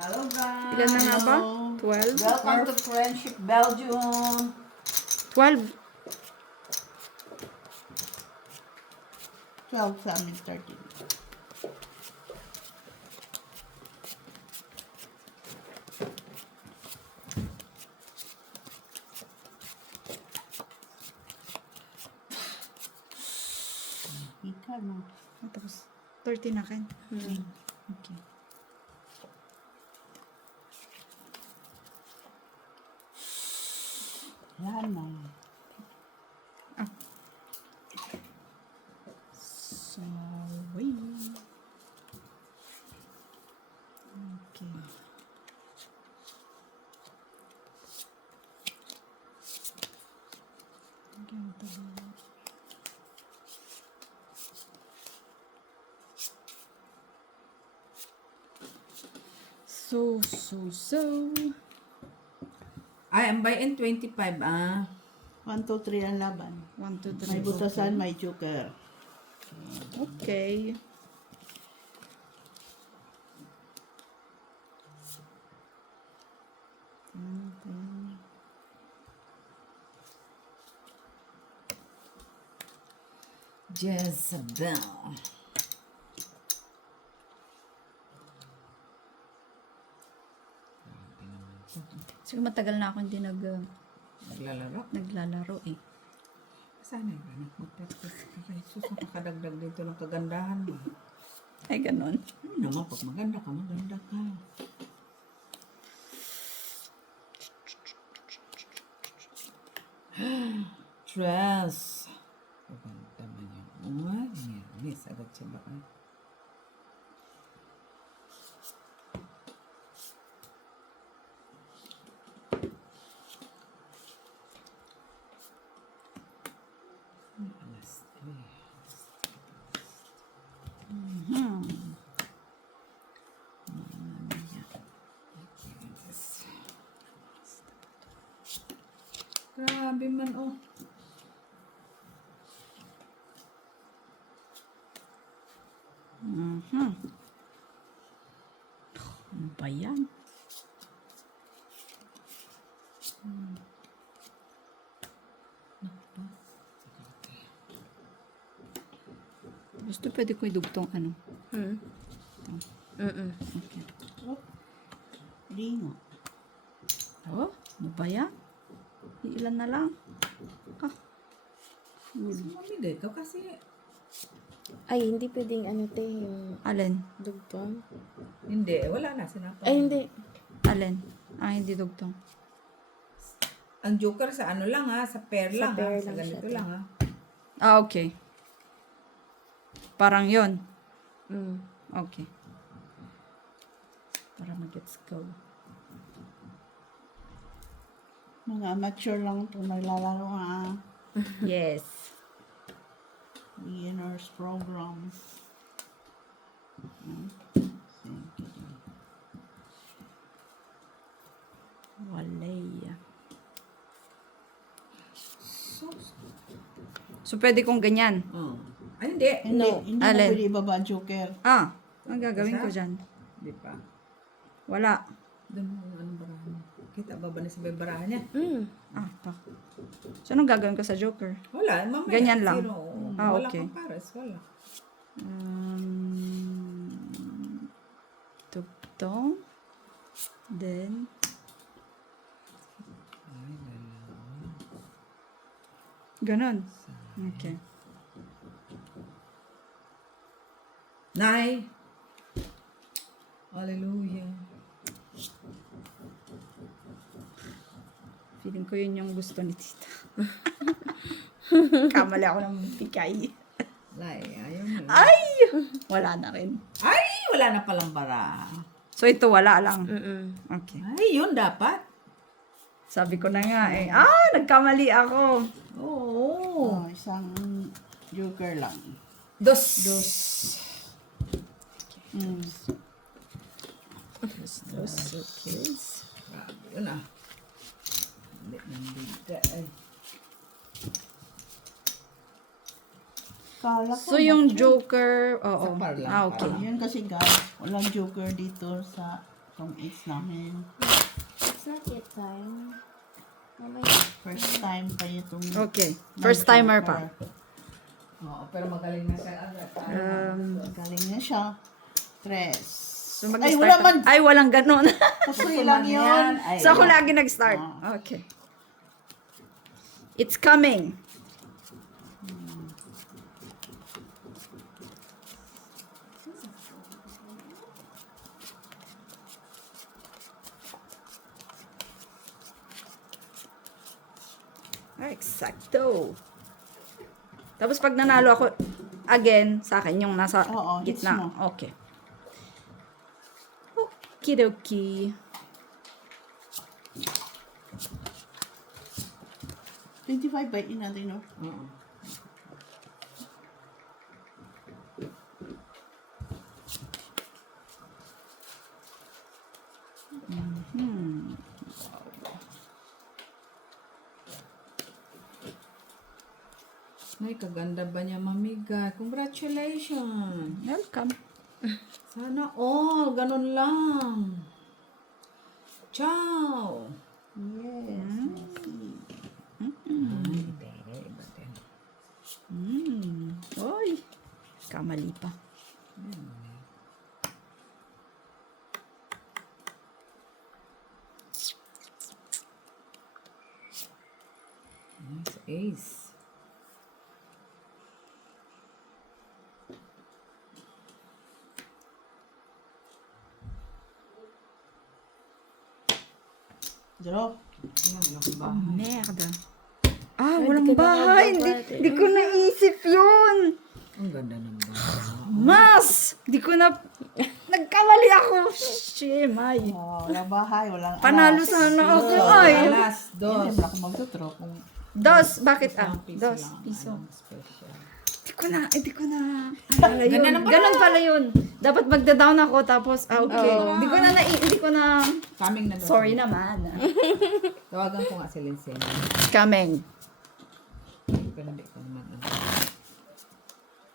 Hello guys. Ilan na nga ba? 12? Welcome to Friendship Belgium. 12. 12 sa amin, 13. Ika na. Tapos 13 na kan. Okay. Yan na. Sorry. Okay. Ganito ba? So. I am buying 25 ah. 1, 2, 3 ang laban. 1, 2, 3. May butasan, may joker. Okay. Jezebel. Siguro matagal na ako hindi Naglalaro. naglalaro eh. Sana yung anak mag-practice ka kay Sus, makadagdag dito ng kagandahan mo. Ay, ganun. Ano naman, pag maganda ka. Dress. Maganda man yun. Ay, miss agad siya ba? Alas 3. Grabe man oh. Ano ba yan? Gusto pwede ko idugtong ano? Okay. Oh, ringo. Oh, ano ba yan? Ilan na lang? Ah, Mamigay ka kasi. Ay, hindi pwedeng ano te, yung alin? dugtong. Hindi, wala na sinapa. Ay, hindi. Alin? Ah, hindi dugtong. Ang joker sa ano lang ha, sa pair Sa lang pair ha, sa lang ganito siya, lang ha. Ah, okay. Parang yon. Mm. Okay. Para mag-gets go. Mga amateur lang ito naglalaro ha. Yes. Beginners program. Walay. So, pwede kong ganyan. Oh. Ay, hindi. Hindi, No. hindi na Alin? pwede ibaba ang joker. Ah, ang gagawin ko Isa? dyan? Hindi pa. Wala. Doon mo anong barahan niya. Kita ba ba na sa may barahan niya? Mm. Ah, pa. So, anong gagawin ko sa Joker? Wala, mamaya. Ganyan lang. Zero. Ah, Wala okay. kang pares, wala. Tugtong. Then, ganon. Okay. Nay! Hallelujah. Feeling ko yun yung gusto ni tita. Kamali ako ng pikay. Lay, ayaw mo. Ay! Wala na rin. Ay, wala na palang bara. So, ito wala lang. Mm-mm. Okay. Ay, yun dapat. Sabi ko na nga eh. Ah, nagkamali ako. Oo. Oh, isang joker lang. Dos. Mm. Okay. Grabe, yun ah. Hindi nandito ay. Kala ko. So, yung Joker, oo. Sa par lang, Ah, okay. Yan kasi guys, walang joker dito sa Itong is namin. It's not yet time. Mamaya. First time pa itong... Okay. First timer pa. Oo, pero magaling na siya agad. Galing na siya. Tres. So Ay, wala man. Ay, walang ganun. Kasi lang yun. So ako lagi nag-start. Okay. It's coming. Eksakto. Tapos pag nanalo ako, again, sa akin yung nasa Oo, hits gitna. mo. Okay. Okidoki. 25 ba yun natin, no? Oo. Ay, kaganda ba niya, mamiga? Congratulations! Welcome. Sana all, ganun lang. Ciao! Yes. Ay, bere, iba din. Oy. Kamali pa. Nice ace. Draw. Ayan, walang ba? Merda. Ah, walang bahay. Hindi ko naisip yun. Ang ganda ng bahay. Mas! Hindi ko na... Nagkamali ako. Shemay. Oh, walang bahay, walang Panalo alas. sana ako. Ay. Alas, Hindi dos. ba ako magtutraw kung... Dos. Bakit ah? Isang piso Dos. lang. Piso. Anong special? Hindi ko na. Pala yun. Ganun pala. Ganun pala yun. Dapat magda-down ako tapos, okay. Hindi ko na, Coming na daw. sorry naman. Tawagan ko nga si Lindsay. Coming. Pero hindi ko naman.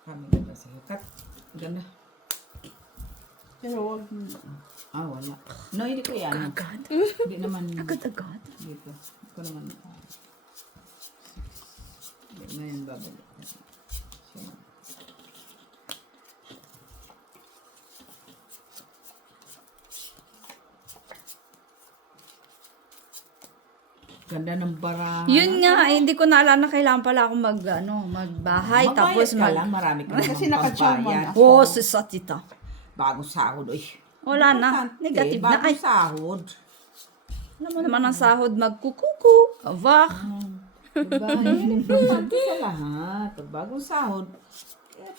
Coming na ba sa'yo? Cut. Ganda. Pero wag... Ah, wala. No, hindi ko yan. Agad. Hindi naman. Agad-agad. Dito. Hindi ko naman. Hindi na yan babalik. Siya. Ganda ng barahan. Yun nga, hindi ko naalala na kailangan pala ako magbahay. Mabayad tapos ka lang, marami ka naman Kasi naka-charm pambayad. na. Oh, si Satita. Bagong sahod, uy. Wala na. Importante, Negative na. Ay, bagong sahod. alam mo naman ang sahod, magkukuku. Avak. Diba? Yan, importante sa lahat. Pag bagong sahod,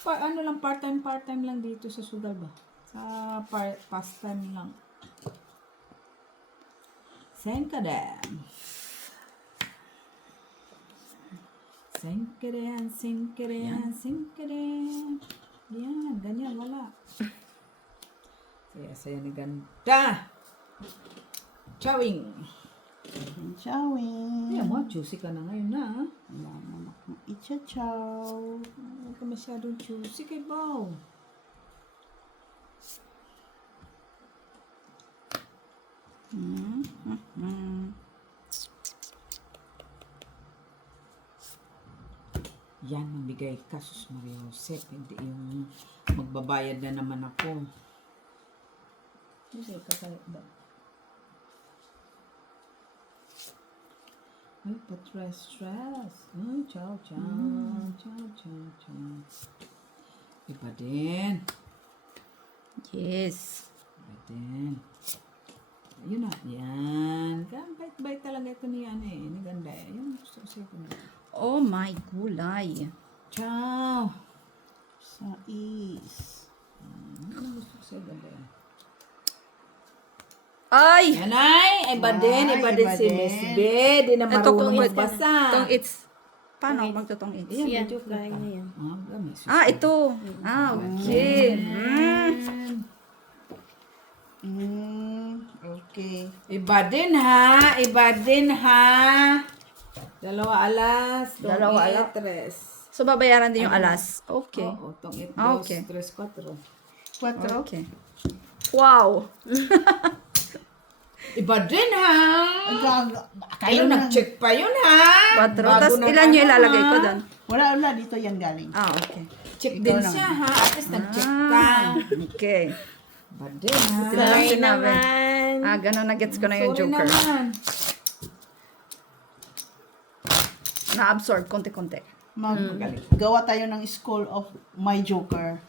ano lang, part-time lang dito sa Sugal ba? Sa pastime lang. Send ka din. Send ka din, send ka din, send ka din. Yan, ganyan, wala. Saya ni ganda. Chowing. Chowing. Ayan mo, juicy ka na ngayon na. Wala naman akong icha-chow. Huwag ka masyadong juicy kay Bao. Yan, mamigay ka, Sus Maria Jose. Hindi yung magbabayad na naman ako. Hindi, kakalit ba? Ay, pa-stress. Chow. Iba din. Yes. Iba din. Yun na. Yan. Bait-bait talaga ito ni ano eh. Ni ganda eh. Yan, gusto ko sa'yo. Oh my gulay. Ciao. Sa is. Ano gusto ko sa'yo ganda eh. Ay! Yan ay. Iba din. Iba din si Miss B. Di na marunong magbasa. Itong it's. Paano magtutong it's? Yan, Yan, medyo kaya ka. na yan. Gamis. Ito. Okay. Okay. Iba din ha. Iba din ha. Dalawa alas. Dalawa alas. Tres. So, babayaran din yung alas. Okay. Oo, tong it Ah, dos, okay. tres, cuatro. 4. Okay. Wow. Iba din ha. Kayo Kayo nag-check pa yun ha. 4. Bago Tapos na ilan yung ano, ilalagay ha? ko doon? Wala, dito yan galing. Ah, okay. Check Ikaw din lang. siya ha. At least nag-check ka. Ah, okay. Iba din ha. Sorry sinabi. naman. Ah, ganun na gets ko na yung Sorry Joker. naman. Na-absorb, konti-konti. Gawa tayo ng School of My Joker.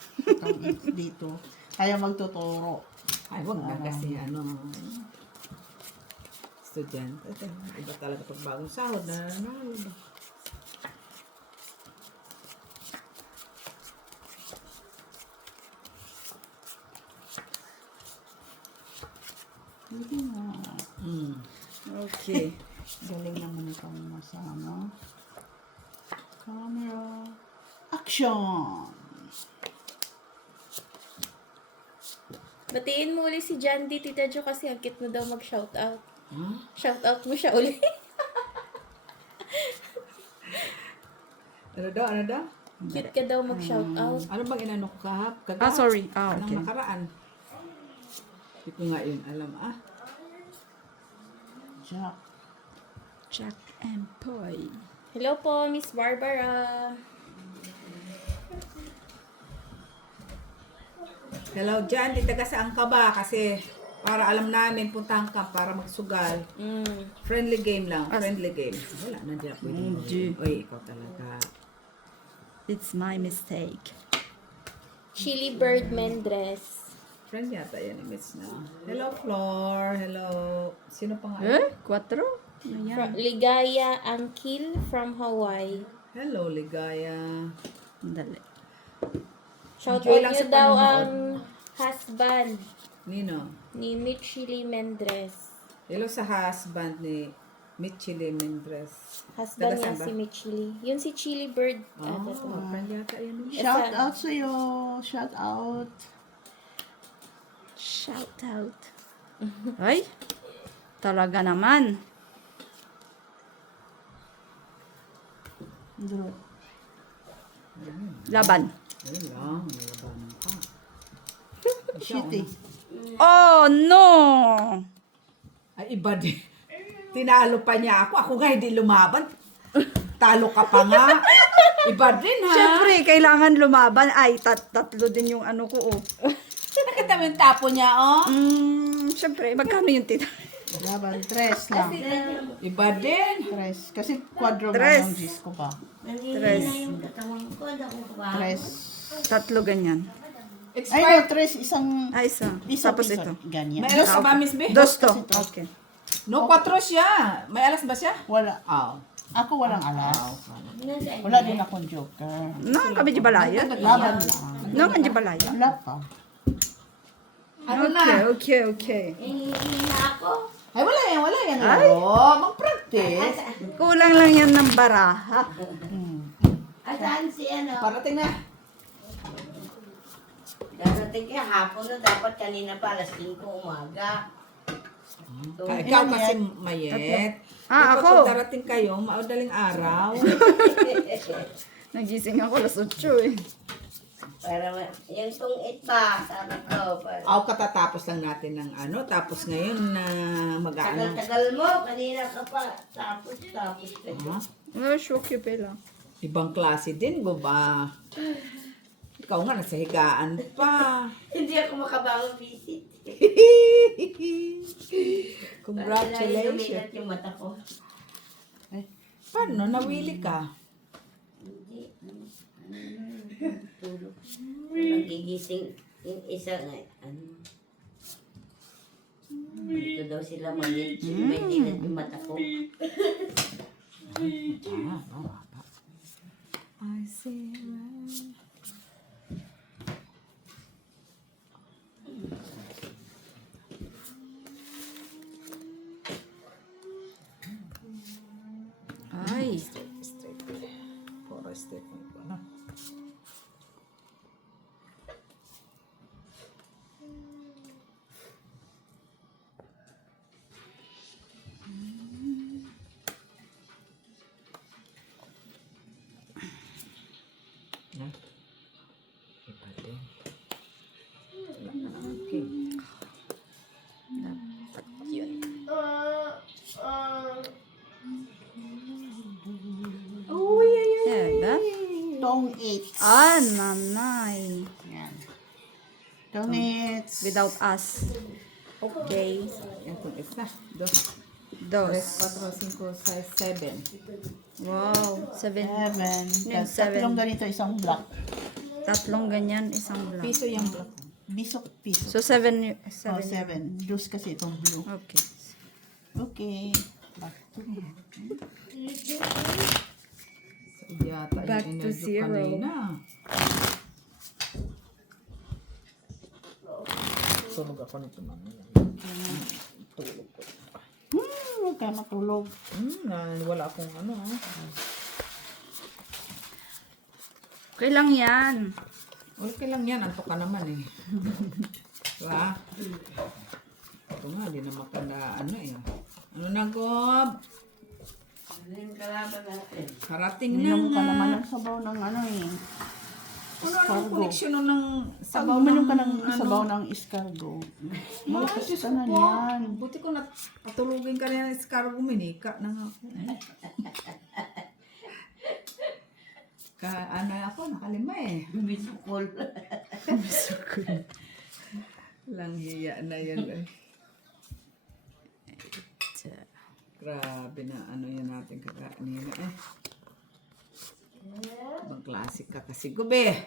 Dito. Kaya magtuturo. Ay, wag na kasi ano. Estudyante. Iba talaga pag bagong sahod na ano. Pwede na. Okay. Galing naman itong masama. Camera. Action! Batiin mo uli si John D, Tita Jo, kasi ang cute mo daw mag-shoutout. Huh? Shoutout mo siya uli. Ano daw? Ano daw? Cute ka daw mag-shoutout. Ano bang inano ka? Ah, sorry. Ah, Anong okay. nakaraan? Hindi ko nga yun alam Jack. Jack and Poy. Hello po, Miss Barbara. Hello, Jan. Di taga saan ka ba? Kasi para alam namin, puntahan ka para magsugal. Friendly game lang. Friendly game. Wala na dyan. Hindi. Uy, ikaw talaga. It's my mistake. Chili Bird Mendres. Friend yata yan, miss na. Hello, Flor. Hello. Sino pa nga? 4? Ayan. Ligaya Angkil from Hawaii. Hello, Ligaya. Dali. Shoutout Enjoy lang niyo sa daw panonood. ang husband Nino. ni Mitchili Mendres. Hello sa husband ni Mitchili Mendres. Husband Taga niya saan ba? si Mitchili. Yun si Chili Bird. Oh, Ito to. friend yata yan. Shout out sa'yo. Shout out. Shout out. Ay, talaga naman. Draw. Laban. Ayun lang, may labanan ka. Shitty. Oh, no! Ay, iba din. Tinalo pa niya ako. Ako nga hindi lumaban. Talo ka pa nga. Iba din ha. Siyempre, kailangan lumaban. Ay, tatlo din yung ano ko, oh. Nakita mo yung tapo niya, oh. Siyempre, magkano yung tita? Laban. Tres lang. Iba din. Tres. Kasi quadro Tres. man yung gis ko pa. Tres. Tres. Tatlo ganyan. Ay, Expired. no, tres. Isang... Ay, isa. Isa Tapos isa. ito. Ganyan. May alas ka ba, Miss B? Dos to. Okay. No, 4 siya. May alas ba siya? Wala. Oh. Ako walang alas. Wala din akong joker. No, kami di balaya. Laban lang. No, kan di balaya. Wala pa. Ano na? Okay. Ay, wala yan. Oh, mag-practice. Kulang lang yan ng baraha. Asan si ano? Parating na. Darating ka hapon na dapat kanina pa alas 5 umaga. Ikaw kasi mayet. Ah, Dapat ako. kung darating kayo, madaling araw. Nagising ako alas 8 eh. Para yung tungit ba, sabi ko. Ako katatapos lang natin ng ano, tapos ngayon na mag-ano. Tagal-tagal mo, kanina ka pa. Tapos ka. Oh, shock pala. Ibang klase din, ba? Ikaw nga, nasa higaan pa. Hindi ako makabangon visit. Congratulations. Lumilat yung mata ko. Paano? Nawili ka? Hindi. Tulog. Nagigising yung isa nga. Ano? Dito daw sila mag-ilit. May dilat yung mata ko. I see. Ay. Straight. Puro straight mo ito, no? donates. Ah, nanay. Yan. Donates. Without us. Okay. Itong isa. Dos. Dos. 3, 4, 5, 6, 7. Wow. 7. 7. Yan, Tatlong 7. ganito, isang black. Tatlong ganyan, isang black. Piso yung black. Bisok piso. So, 7. Oh, 7. Blues kasi itong blue. Okay. Okay. Back to Yata Back yung to energy zero. kanina. Tulog ako nito mamaya. Tulog ko. Huwag ka matulog. Wala akong ano. Okay lang yan. Okay lang yan. Antok ka naman eh. Diba? Ito nga, di na makanda ano eh. Ano na, Gob? Ano yung kalaban natin? Karating na Uminom ka nga. naman ng sabaw ng ano eh. Ano ang koneksyon nun ng Pag sabaw uminom ng ka ng ano? sabaw ng escargot. Malakas Diyos ka na ko. yan. Buti ko patulugin ka rin ng escargot, minika na nga ako. Ano ako, nakalima eh. Bisukol. Lang hiya na yan eh. Grabe na ano yan natin kanina eh. Ibang klasik ka kasi gube.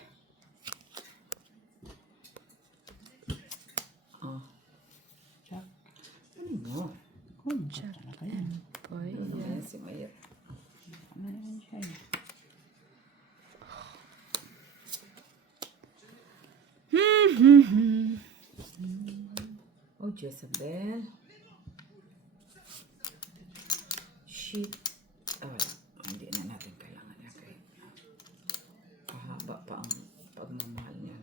Oh. Jack. Ano mo? Jack. Talaga yan. Boy. Ayan si Mayet. Ano naman siya eh. Oh, Jezebel. Shit. Ah, wala. Hindi na natin kailangan niya kay pahaba pa ang pagmamahal niya.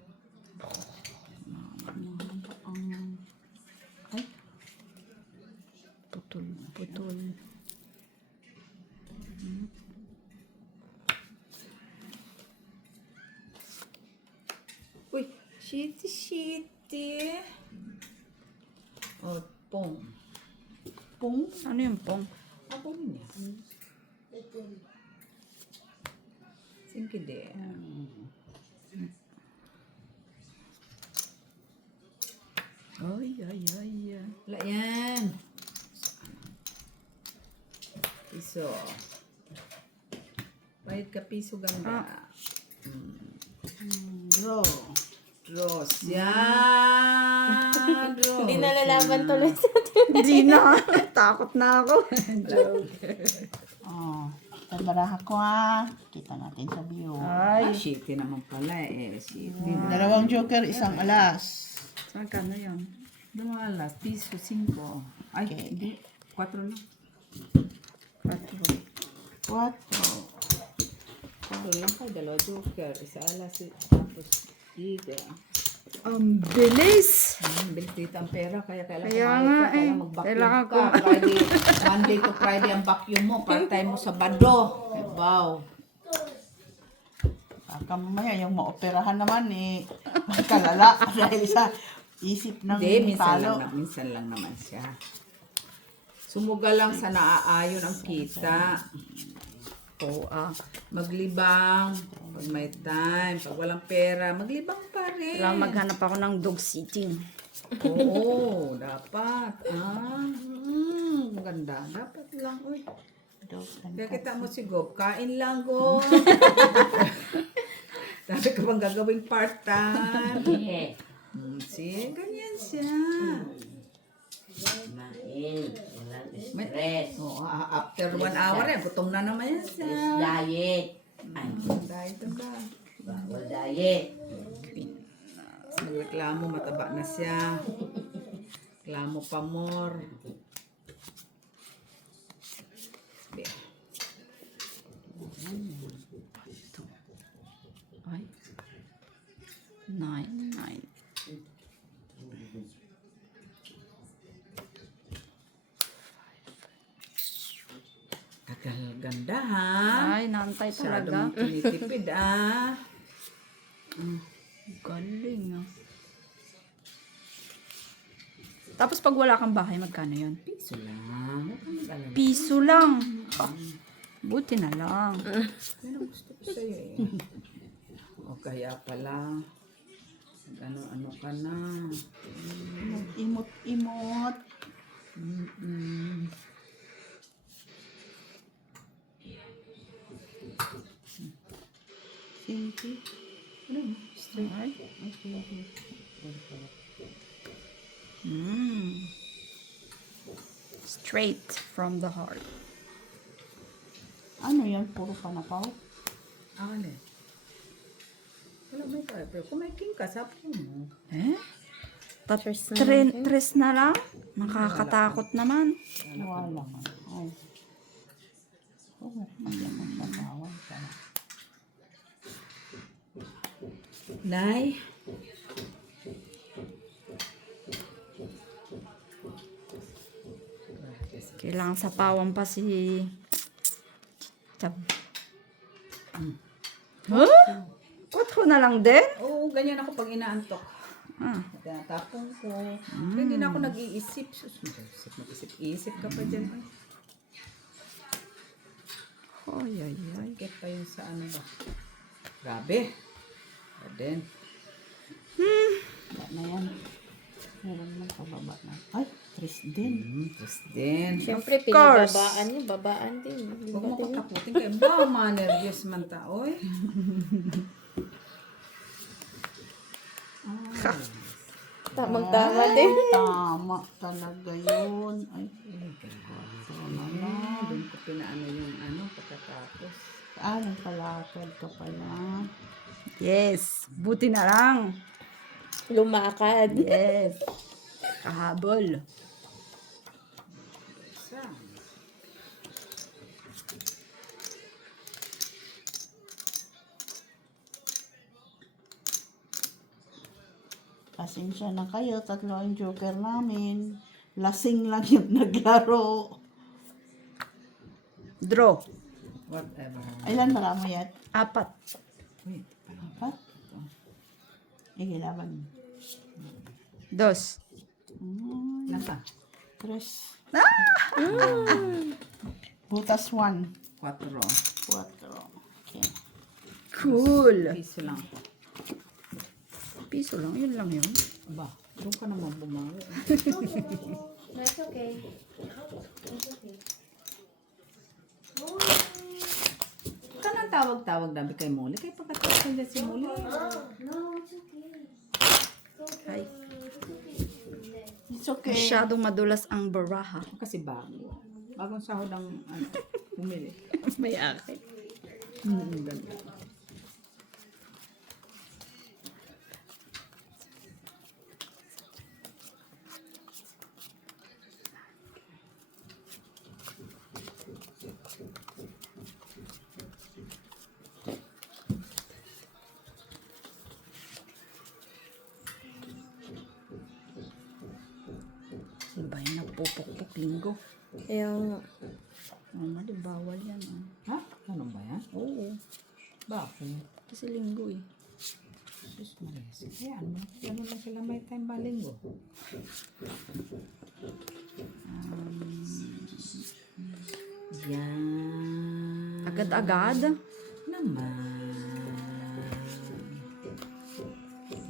Ay, Putol. Putol. Uy, shitty. Oh, pong. pong. Ano yung pong? Ako niya. Singki de. Ay, ay, ay. Wala yan. Piso. Bayad ka piso ganda. Bro. Draws. Yan. Draws. Hindi nalalaban tuloy sa Hindi na. Takot na ako. Oh. Tabaraha ko ha. Kita natin sa view. Ay, shitty naman pala eh. Shitty. Dalawang joker, isang alas. Saan ka na yun? Dalawa alas. Piso, 5. Ay, Okay. hindi. 4 lang. 4. What? 4 lang kayo. Dalawa joker. Isa alas. Tapos, siga. Ang bilis! Bilis dito ang pera. Kaya kailangan Kaya kumayad nga ka. eh. Kailangan mag-vacuum Kailangan ka. Friday, Monday to Friday ang vacuum mo. Part-time mo sa bando. Wow. Baka mamaya yung maoperahan naman eh. Kalala. Dahil sa isip ng Hindi, talo. minsan lang naman siya. Sumuga lang sa naaayon ang kita. Oo, Maglibang. Pag may time. Pag walang pera, maglibang pa rin. Kailangan maghanap ako ng dog sitting. Oo, dapat. Maganda. Dapat lang. Uy. Kaya kita mo si Gob. Kain lang, Gob. Dati ka bang gagawing part-time? Eh, See, ganyan siya. kumain. Walang stress. Oo, after 1 hour eh, gutom na naman yan siya. Stress diet. Ay, Dahil ito ba? bawal diet. Nagreklamo, mataba na siya. Reklamo pa more. Ay. 9. Tagal ganda ha. Ay, nantay Masyado talaga. mong tinitipid ah. Galing Tapos pag wala kang bahay, magkano yun? Piso lang. Huwag kang mag-alala. Piso lang. Ah, buti na lang. Yan ang gusto ko sa'yo eh. O kaya pala, ano ka na. Imot-imot. Mm-mm. Sinti. Ay. Okay. Straight from the heart. Ano yan? Puro panapaw? Ano eh? Wala may kaya. Pero kung may king ka, sabi mo. Eh? Tres na lang, eh. Tres na lang? Nakakatakot naman. Wala man. Ay. Oh, meron man panapawan ka na. Nay? Kailangan sapawan pa si... Chab. Huh? Kutho na lang din? Oo, ganyan ako pag inaantok. Ah. Tinatapon ko. Hindi na ako nag-iisip. Mag-isip ka pa dyan. Ay, ay, ay. Sakit pa yun sa ano ba? Grabe. Then, Wala na yan. Meron man pababa na. Ay, tres din. tapos din. Siyempre, course. pinababaan niya, babaan din. Di Huwag ba, mo Tin? katakutin kayo. Ba, ma-nervous man tao eh. Tamang-tama din. Tama talaga yun. Ay, Doon ko pinaano yung ano, pagkatapos. nagpalakad ka pala. Yes. Buti na lang. Lumakad. Yes. Kahabol. Isa. Pasensya na kayo, tatlo ang joker namin. Lasing lang yung naglaro. Draw. Whatever. Ilan maramo yan? 4. Wait. Apat? Laban. 2. Ilan ka? Tres. Butas 1. 4. 4. Okay. Cool. Piso lang ko. Piso lang. Yun lang yun. Ba, doon ka naman bumawi. That's okay. Kanang tawag-tawag dabi kay Molly. Kay pagkatapos ka dyan si Molly. Ay. It's okay. Masyadong madulas ang baraha. Kasi bago. Bagong sahod ang ano, bumili. May akin. Ganda. Ano ba yung nagpupukpuk linggo? Yung, Mali, bawal yan. Ah. Ha? Ano ba yan? Oo. Bakit? Kasi linggo eh. Sus Maris. Kaya ano? Ano lang sila may time ba linggo? Yan. Agad-agad. Naman.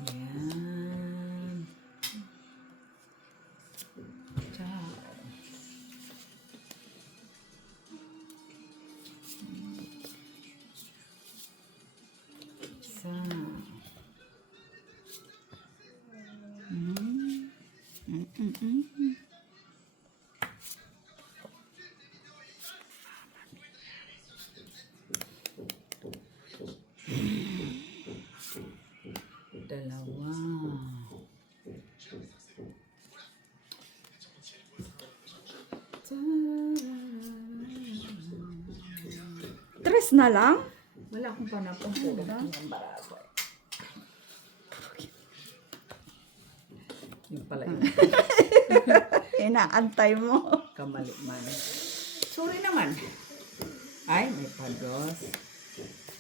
Yan. Ciao. Isa. Dalawa. Tres na lang? Wala akong panapang puro ng baraboy. Yung pala yung Inaantay mo. kamali man. Sorry naman. Ay, may pados.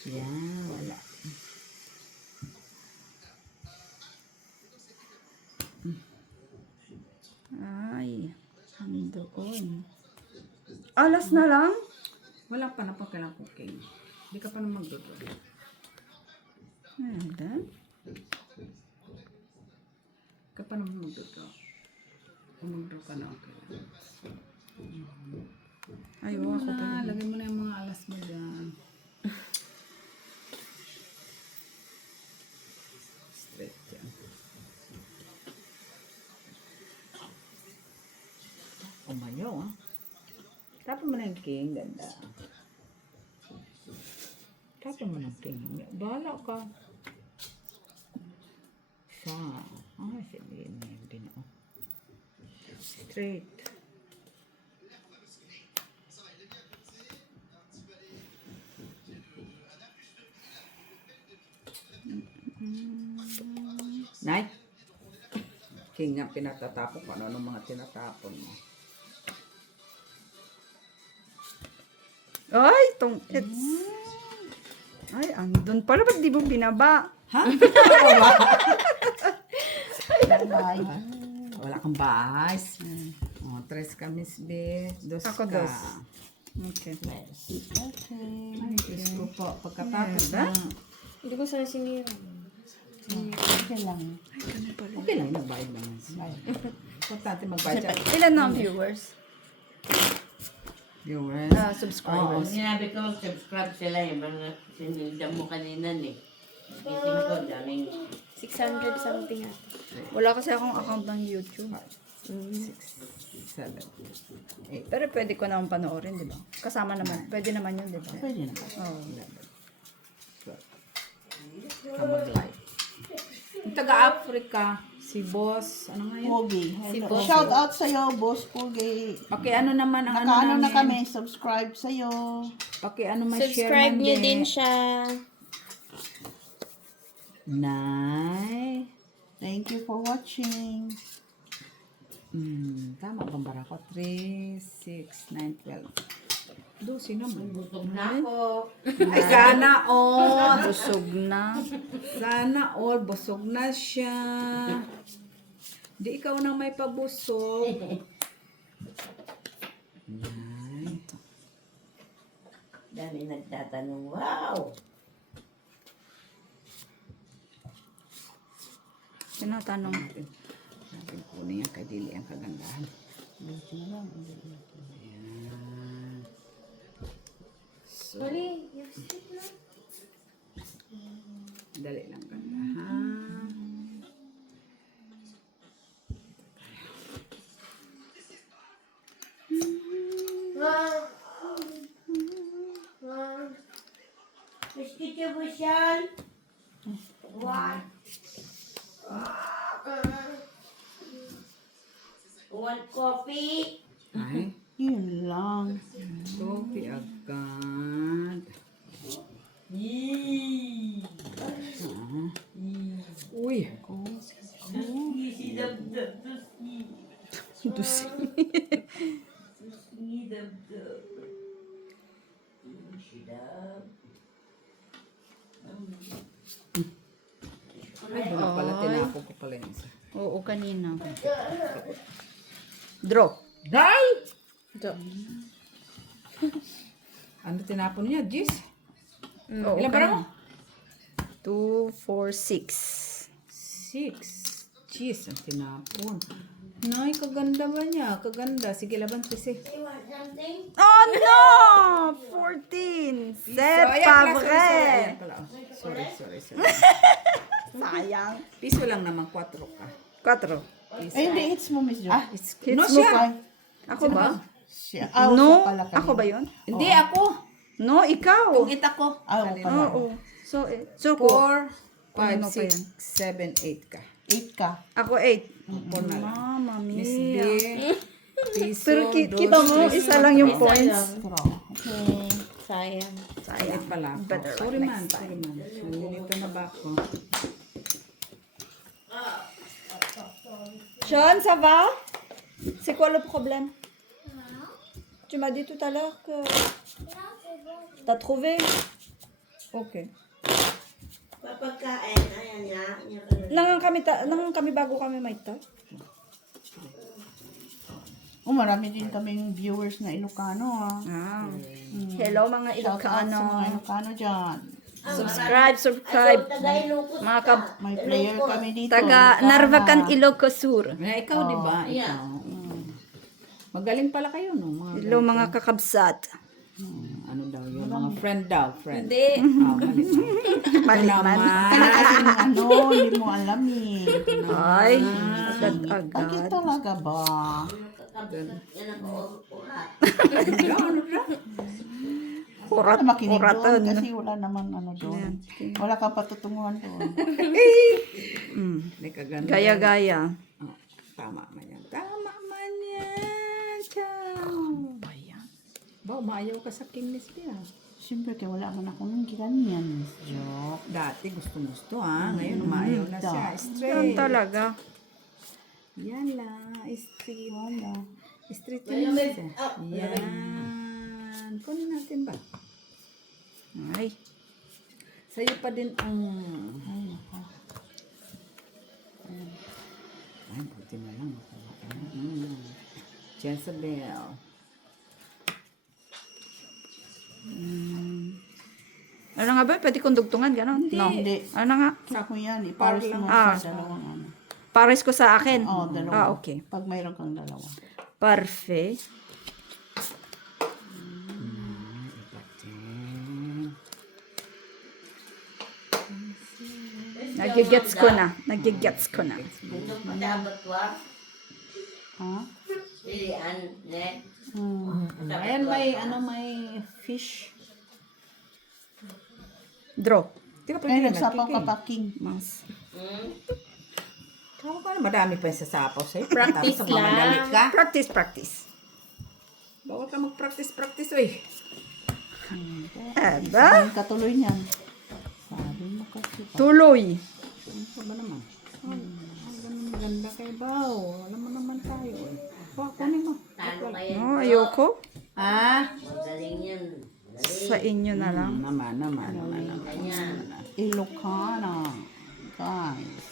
Yan, wala. Ay, andoon. Alas na lang? Wala pa na pagkailang cooking. Hindi ka pa na magdodo. Ayan. Kapag naman mag-draw. Kung mag-draw ka na, okay lang. Ayaw ako Na, pa. lagay mo na yung mga alas mo dyan. Straight yan. Umayaw ah. Tapon mo na yung king, ganda. Tapon mo na yung king. Bahala ka. Sa. Ah, sige na yung binao. Straight. Nay? King nga pinatatapon ko. Ano mga tinatapon mo? Ay, tong it's. Ay, andun pala. Ba't di mo binaba? Ha? Bye. Wala kang bahay. Oh, tres ka, Miss B. Dos Ako ka. dos. Okay. Okay. Ay, Diyos ko po. Pagkatapos Meron na, Hindi ko sana sinira. Okay lang. okay lang, nagbayad naman. Importante magbayad siya. Ilan na ang viewers? Viewers. Subscribers. Sinabi ko mag-subscribe sila yung mga sinildan mo kanina ni. Ising ko, daming 600 something ata. Wala kasi akong account ng YouTube. 6, 7, 8. Pero pwede ko naman panoorin, di ba? Kasama naman. Pwede naman yun, di ba? Pwede na. Oh. 11, 12. Kamag-like. Yung taga-Africa, si Boss, ano nga yun? Pogi. Si Hello. Boss. Shout out sa'yo, Boss Pogi. Paki-ano naman ang Nakaano ano na kami, subscribe sa'yo. Paki-ano ma-share Subscribe man nyo din siya. Nay. Thank you for watching. Tama bang bara ko? 3, 6, 9, 12. 12 naman. busog na ako. Ay, sana all. Busog na. Sana all. Busog na siya. Di ikaw nang may pabusog. Nay. Dami nagtatanong, wow! Tinatanong. Sabi ko niya kay Dili ang kagandahan. Ayan. So, dali lang gandahan. Biscuit niyo po siyan? What? Want coffee? Ay, Yun lang. coffee agad. Uy. Easy dab-dab. Dusi. Easy dab-dab. Easy dab. Ay, wala pala. Tinapon ko pala yung isa. Oo, kanina. Draw. Day! Draw. Ano tinapon niya? Gis? Oo, Ilan para mo? 2, 4, 6. 6. Gis, ang tinapon. Nay, kaganda ba niya? Kaganda. Sige, laban kasi. You want something? Oh no! 14! Set Fabre! Sorry. Sayang. Piso lang naman, 4 ka. 4. Eh, hindi, hits mo, Miss Jo. It's, Hits no mo siya. pa. Ako ba? Siya. No? pala kanina. Ako ba yun? Hindi, ako. No, ikaw. Tungit ako. Oo. So, ko. 4, Ano 5, pa yan? 6, 7, 8 ka. 8 ka. Ako 8. Four na lang. Mama Miss B. mia. Piso, Pero dos, kita mo, tres, isa lang yung Isa points. lang. Draw. Okay. Sayang. Sayang pala ako. Better luck Sorry next man, sorry man. Nandito na ba ako? Sean, ça va? C'est quoi le problème? Tu m'as dit tout à l'heure que... T'as trouvé? Ok. Papagkain, ayan niya. Nangang kami bago kami may ta. Oh, marami din kaming viewers na Ilocano, ah. Hello mga Shout out sa mga Ilocano. Ilocano dyan. Subscribe. Mga May player kami dito. taga Narvacan, Ilocos Sur. Ikaw, di ba? Yeah. Ikaw. Magaling pala kayo, no? Hello mga kakabsat. Ano daw yun? Mga friend daw. Friend. Hindi. Mali. Mali man. Kasi ano, hindi mo alam eh. Ay, Bakit agad-agad. talaga ba? Yan ang oras. Kurat, Wala makinig doon kuratan. kasi wala naman ano doon. Wala kang patutunguhan doon. Hindi ka ganun. Gaya-gaya. Oh, tama man yan. Tama man yan. Ciao. Ba, maayaw ka sa King Nispi, ah. Siyempre, kaya wala man ako nung ganyan. Joke. Dati gusto ha. Ngayon umaayaw na siya. Yan Straight. talaga. Yan lang. Straight. Straight yun siya. Yan. Kunin natin ba? Ay, Sa'yo pa din ang... Ay, buti na lang. Jezebel. ano nga ba? Pwede kong dugtungan, gano'n? No. Hindi. Ano nga? Sako yan. Ipares mo Ah. sa dalawang ano. Pares ko sa akin. Dalawa. Ah, okay. Pag mayroon kang dalawa. Parfait. Nagigets ko na. Nagigets ko na. Bundok pa sa abatwa. Ha? Pilihan, ne? Ayan, may fish. Draw. Di ka Ay, pwede nagsapaw ka pa, King. Mas. Kamo ka na, madami pa yung sasapaw sa'yo. Practice Tapos mamadali lang. ka. Practice. Bawal ka mag-practice, uy. Aba? Ang katuloy niyan. Sabi mo kasi. Tuloy. Ano ba naman? Ang ganda kay Bao. Alam mo naman tayo, eh. Kunin mo. Talo kayo. No, ayoko. Ah? Magaling yan. Sa inyo na lang. Naman. Ganyan. Ilocana. Guys.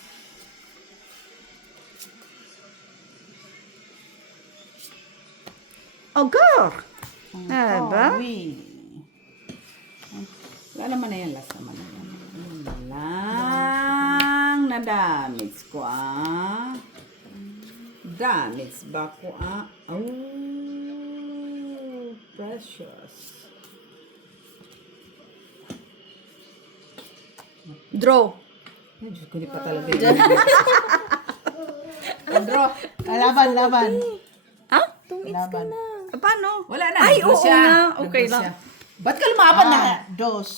Agar! Aba? Uy. Wala naman na yan. Last naman na yan. Yun na lang na damage ko, ah. Damage ba ko, ah? Oh, precious. Draw. Ay, Diyos ko, di pa talaga yun. Andro, Laban. Ha? Laban. Paano? wala na. Ay, nandun oo siya. nga. Nandun Okay lang. siya. Ba't ka lumaban na? Dos.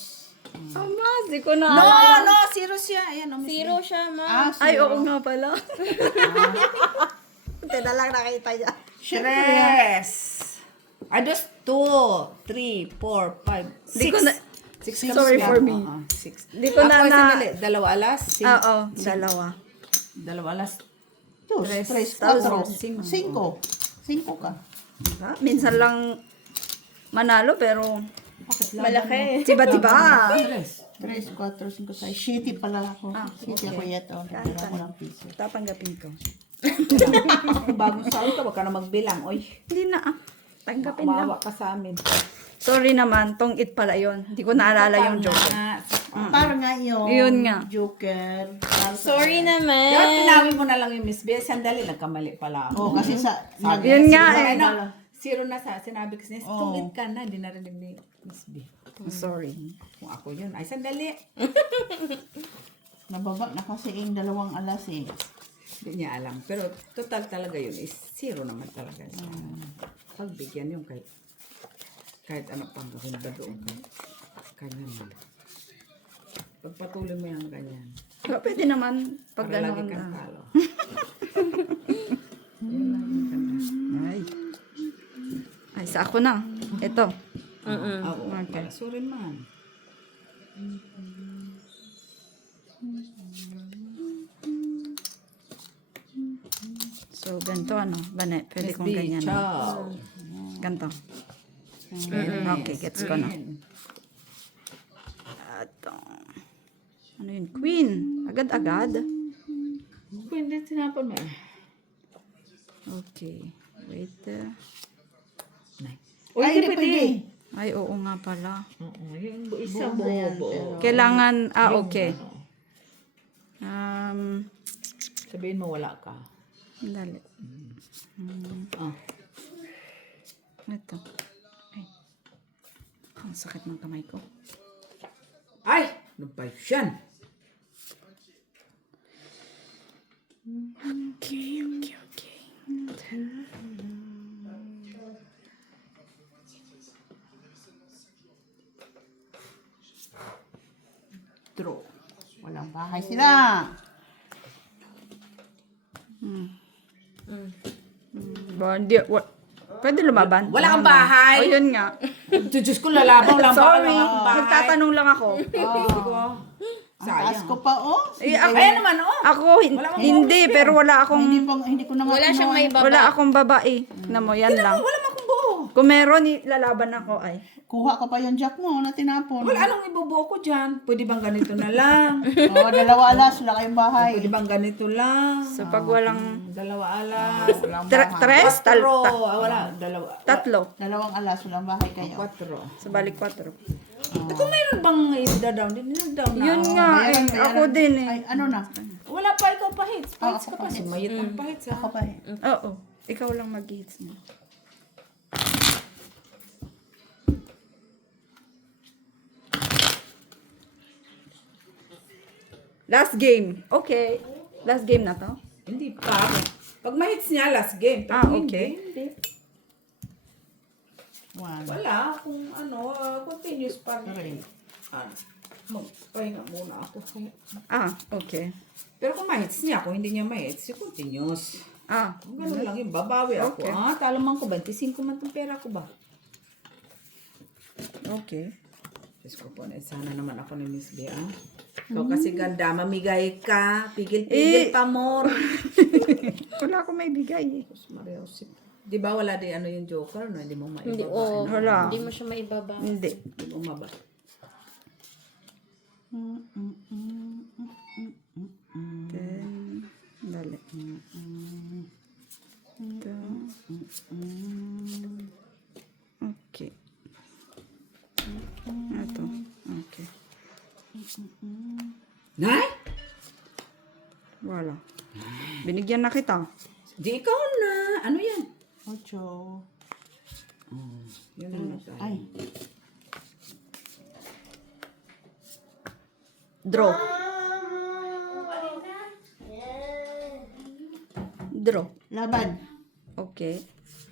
Mas, di ko na. No, zero siya. Ayan, oh, Miss Zero siya, ma. Ay, oo nga pala. Hindi na lang nakita niya. Tres. Ay, dos, 2, 3, 4, 5, 6. Di ko na- Sorry for me. 6. Di ko na- Dalawa alas. Oo, dalawa. Dalawa alas. Dos. Tres. Tres. Cuatro. Cinco. Cinco ka. Diba? Minsan lang manalo, pero Malaki. tiba-tiba. Tres. Tres, cuatro, cinco, seis. Shitty pala ako. Shitty ako yato. Nagtira ko ng piso. Tatanggapin ko. Kung bagong sahod ka, wag ka na magbilang. Oy, Hindi na Tanggapin lang. umawa ka sa amin. Sorry naman, tong it pala yon. Hindi ko naalala yung joke. Para nga yung Yun nga. Joker. Sorry Dapat naman. pinawin mo na lang yung Miss Bea. Sandali, nagkamali pala ako. Oh, kasi sa... Yun nga eh. Ano, zero na sa sinabi ko niya, tungit ka na, hindi narinig ni Miss B. Sorry. Kung ako yun, ay sandali. Nababa na kasi yung 2 alas eh. Hindi niya alam. Pero total talaga yun is zero naman talaga siya. Pagbigyan yung kahit ano pang gawin ba doon kanya man. Pagpatuloy mo yung ganyan. Pero pwede naman pag Para lagi gano'n kang na. talo. Yun lang yung ganda. Ay. Ay, sa ako na. Ito. Oo, okay. Sorry man. So, ganito ano. Bane, pwede kong ganyan. No? Ciao. Ganito. Okay, gets ko na. Ito. Ano yun? Queen. Agad-agad. Pwede tinapon mo eh. Okay. Wait. Uy, Ay, hindi pwede. Ay, oo nga pala. Oo, yung isa Buo na yan, buo. Kailangan, okay. Sabihin mo wala ka. Dali. Ah. Ito. Ay. Ang sakit ng kamay ko. Ay! Ano ba yan? Okay. True. Walang bahay sila. Pwede lumaban? Wala kang bahay. O, yun nga. Diyos ko, lalabang lang. Sorry. Wala kang bahay. Magtatanong lang ako. Ang taas ko pa, oh. Ayan naman, oh. Ako, hindi, pero wala akong, Hindi ko na Wala siyang may baba. wala akong babae. Na mo, yan lang. Wala man akong buo. Kung meron, lalaban ako ay. Kuha ka pa yung jack mo na tinapon. Wala, anong ibubuo ko dyan? Pwede bang ganito na lang? Oh, dalawa alas, wala kayong bahay. Pwede bang ganito lang? So, pag walang Dalawa alas. tres, Quatro. Wala, dalawa. tatlo. Dalawang alas, walang bahay kayo. Quatro. So, balik 4. Kung mayroon bang i-down, down na. Yun nga, bayaran, ako bayaran. din eh. Ay, ano na? Wala pa, ikaw pa hits. Pahits ako ka pa. pa hits. Sumayit ang pahits, ha? Ako pa eh. Oo, ikaw lang mag-hits mo. Last game. Okay. Last game na to? Hindi pa. Pag mahits niya, last game. Ah, Pag okay. Hindi. One. Wala. Kung ano, continuous pa. Three. Magpahinga muna ako. Ah, okay. Pero kung mahits niya, kung hindi niya mahits, continuous. Ah, Ganun lang yung babawi ako. Okay. Talaman ko, 25 man itong pera ko ba? okay. Diyos ko po, sana naman ako ni Miss Bea. Ikaw kasi ganda, mamigay ka, pigil-pigil pa more. Wala akong may bigay eh. Maria Josep. Di ba wala din ano yung joker, no? Hindi mo maibaba. Hindi, oo. Wala. Hindi mo siya maibaba. Hindi. Hindi mo maba. Then, dali. Ito. Okay. Ito. Okay. Nay? Wala. Binigyan na kita. Di ikaw na. Ano yan? Ocho. Yun na tayo. Ay. Draw. Draw. Laban. Okay.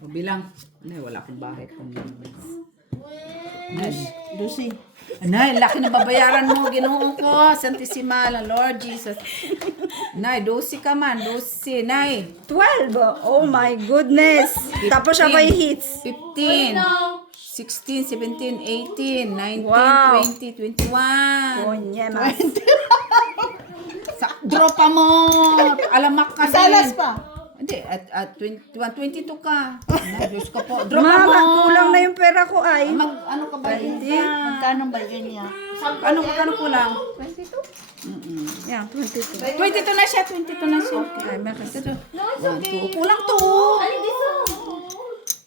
O bilang. Nay, wala akong bahay kung Lucy. Nay, laki na babayaran mo. Ginoo ko. Santissima, Lord Jesus. Nay, 12 ka man. 12. Nay. 12. Oh my goodness. Tapos siya may hits. 15. 16, 17, 18, 19, Wow. 20, 21. Konyemas. Draw pa mo. Alamak ka din. Salas pa. Hindi, at 21, 22 ka. Diyos ko po. Draw pa mo. Mama, kulang na yung pera ko ay. Ano ka ba? Magkano ba yun niya? Ano kulang? Yeah, 22. 22 na siya, 22 na siya. Ay, may kasi. 1, 2. Kulang to.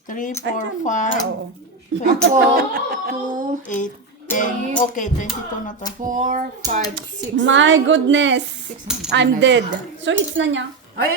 3, 4, 5, Oo. 8, 10. Okay, 22 na to. 4, 5, 6. My goodness. I'm dead. So, hits na niya. Ay,